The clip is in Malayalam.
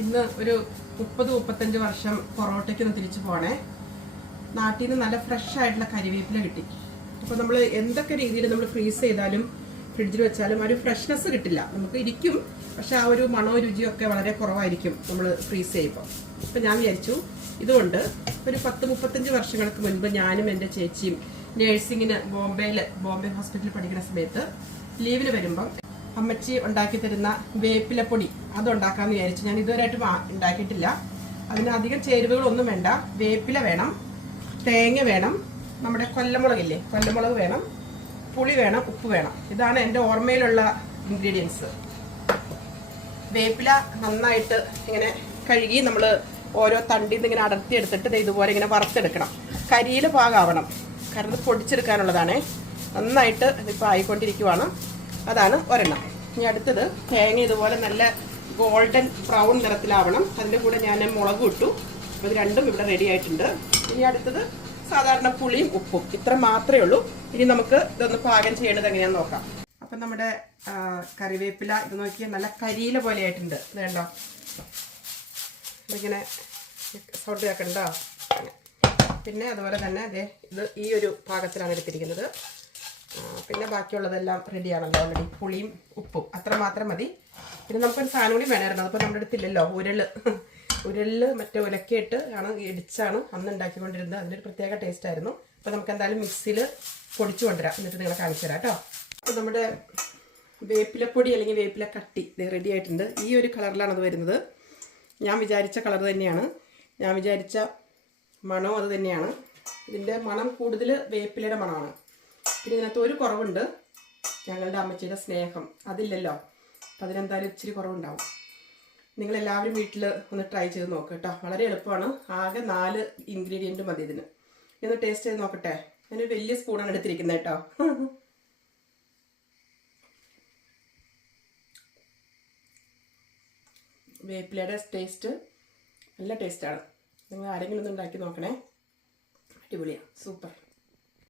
ഇന്ന് ഒരു 30-35 വർഷം പൊറോട്ടയ്ക്കൊന്ന് തിരിച്ചു പോണേ. നാട്ടിൽ നിന്ന് നല്ല ഫ്രഷ് ആയിട്ടുള്ള കരിവേപ്പില കിട്ടി. അപ്പോൾ നമ്മൾ എന്തൊക്കെ രീതിയിൽ നമ്മൾ ഫ്രീസ് ചെയ്താലും ഫ്രിഡ്ജിൽ വെച്ചാലും ഒരു ഫ്രഷ്നെസ് കിട്ടില്ല. നമുക്ക് ഇരിക്കും, പക്ഷെ ആ ഒരു മണവും രുചിയും ഒക്കെ വളരെ കുറവായിരിക്കും നമ്മൾ ഫ്രീസ് ചെയ്യുമ്പോൾ. അപ്പം ഞാൻ വിചാരിച്ചു ഇതുകൊണ്ട് ഒരു 10-35 വർഷങ്ങൾക്ക് മുൻപ് ഞാനും എൻ്റെ ചേച്ചിയും നേഴ്സിങ്ങിന് ബോംബെ ഹോസ്പിറ്റലിൽ പഠിക്കുന്ന സമയത്ത് ലീവിന് വരുമ്പം അമ്മച്ചി ഉണ്ടാക്കി തരുന്ന വേപ്പിലപ്പൊടി അതുണ്ടാക്കാമെന്ന് വിചാരിച്ചു. ഞാൻ ഇതുവരെയായിട്ട് ഉണ്ടാക്കിയിട്ടില്ല. അതിന് അധികം ചേരുവകളൊന്നും വേണ്ട. വേപ്പില വേണം, തേങ്ങ വേണം, നമ്മുടെ കൊല്ലമുളകില്ലേ, കൊല്ലമുളക് വേണം, പുളി വേണം, ഉപ്പ് വേണം. ഇതാണ് എൻ്റെ ഓർമ്മയിലുള്ള ഇൻഗ്രീഡിയൻസ്. വേപ്പില നന്നായിട്ട് ഇങ്ങനെ കഴുകി നമ്മൾ ഓരോ തണ്ടിൽ നിന്ന് ഇങ്ങനെ അടർത്തിയെടുത്തിട്ട് ഇതുപോലെ ഇങ്ങനെ വറുത്തെടുക്കണം. കരിയില പാകാവണം, കാരണം ഇത് പൊടിച്ചെടുക്കാനുള്ളതാണേ. നന്നായിട്ട് ഇതിപ്പോൾ ആയിക്കൊണ്ടിരിക്കുവാണ്. അതാണ് ഒരെണ്ണം. ഇനി അടുത്തത് തേങ്ങ ഇതുപോലെ നല്ല ഗോൾഡൻ ബ്രൗൺ നിറത്തിലാവണം. അതിൻ്റെ കൂടെ ഞാൻ മുളക് ഇട്ടു. അപ്പോൾ ഇത് രണ്ടും ഇവിടെ റെഡി ആയിട്ടുണ്ട്. ഇനി അടുത്തത് സാധാരണ പുളിയും ഉപ്പും, ഇത്ര മാത്രമേ ഉള്ളൂ. ഇനി നമുക്ക് ഇതൊന്ന് പാകം ചെയ്യേണ്ടത് എങ്ങനെയാണെന്ന് നോക്കാം. അപ്പം നമ്മുടെ കറിവേപ്പില ഇത് നോക്കിയാൽ നല്ല കരിയില പോലെ ആയിട്ടുണ്ട്. ഇത് കണ്ടോ, ഇതിങ്ങനെ സൗണ്ട് കേൾക്കണ്ടോ? പിന്നെ അതുപോലെ തന്നെ അതെ ഇത് ഈ ഒരു പാകത്തിലാണ് എടുത്തിരിക്കുന്നത്. പിന്നെ ബാക്കിയുള്ളതെല്ലാം റെഡിയാണല്ലോ ഓൾറെഡി. പുളിയും ഉപ്പും അത്ര മാത്രം മതി. പിന്നെ നമുക്കൊരു സാധനം കൂടി വേണമായിരുന്നു. അതിപ്പോൾ നമ്മുടെ അടുത്തില്ലല്ലോ. ഉരല് മറ്റേ ഉലക്കയിട്ട് ഇടിച്ചാണ് അന്ന് ഉണ്ടാക്കിക്കൊണ്ടിരുന്നത്. അതിൻ്റെ ഒരു പ്രത്യേക ടേസ്റ്റ് ആയിരുന്നു. അപ്പോൾ നമുക്ക് എന്തായാലും മിക്സിയിൽ പൊടിച്ചു കൊണ്ടുവരാം, എന്നിട്ട് നിങ്ങളെ കാണിച്ചു തരാം കേട്ടോ. അപ്പോൾ നമ്മുടെ വേപ്പിലപ്പൊടി അല്ലെങ്കിൽ വേപ്പില കട്ടി റെഡി ആയിട്ടുണ്ട്. ഈ ഒരു കളറിലാണ് അത് വരുന്നത്. ഞാൻ വിചാരിച്ച കളർ തന്നെയാണ്, ഞാൻ വിചാരിച്ച മണവും അത് തന്നെയാണ്. ഇതിൻ്റെ മണം കൂടുതൽ വേപ്പിലയുടെ മണമാണ്. പിന്നെ ഇതിനകത്ത് ഒരു കുറവുണ്ട്, ഞങ്ങളുടെ അമ്മച്ചിയുടെ സ്നേഹം അതില്ലല്ലോ. അപ്പം അതിനെന്തായാലും ഇച്ചിരി കുറവുണ്ടാവും. നിങ്ങളെല്ലാവരും വീട്ടിൽ ഒന്ന് ട്രൈ ചെയ്ത് നോക്കുക കേട്ടോ. വളരെ എളുപ്പമാണ്. ആകെ 4 ഇൻഗ്രീഡിയൻറ്റ് മതി ഇതിന്. ഇന്ന് ടേസ്റ്റ് ചെയ്ത് നോക്കട്ടെ. ഞാനൊരു വലിയ സ്പൂണാണ് എടുത്തിരിക്കുന്നത് കേട്ടോ. വേപ്പിലയുടെ ടേസ്റ്റ് നല്ല ടേസ്റ്റാണ്. നിങ്ങൾ ആരെങ്കിലും ഒന്ന് ഉണ്ടാക്കി നോക്കണേ. അടിപൊളിയാണ്, സൂപ്പർ.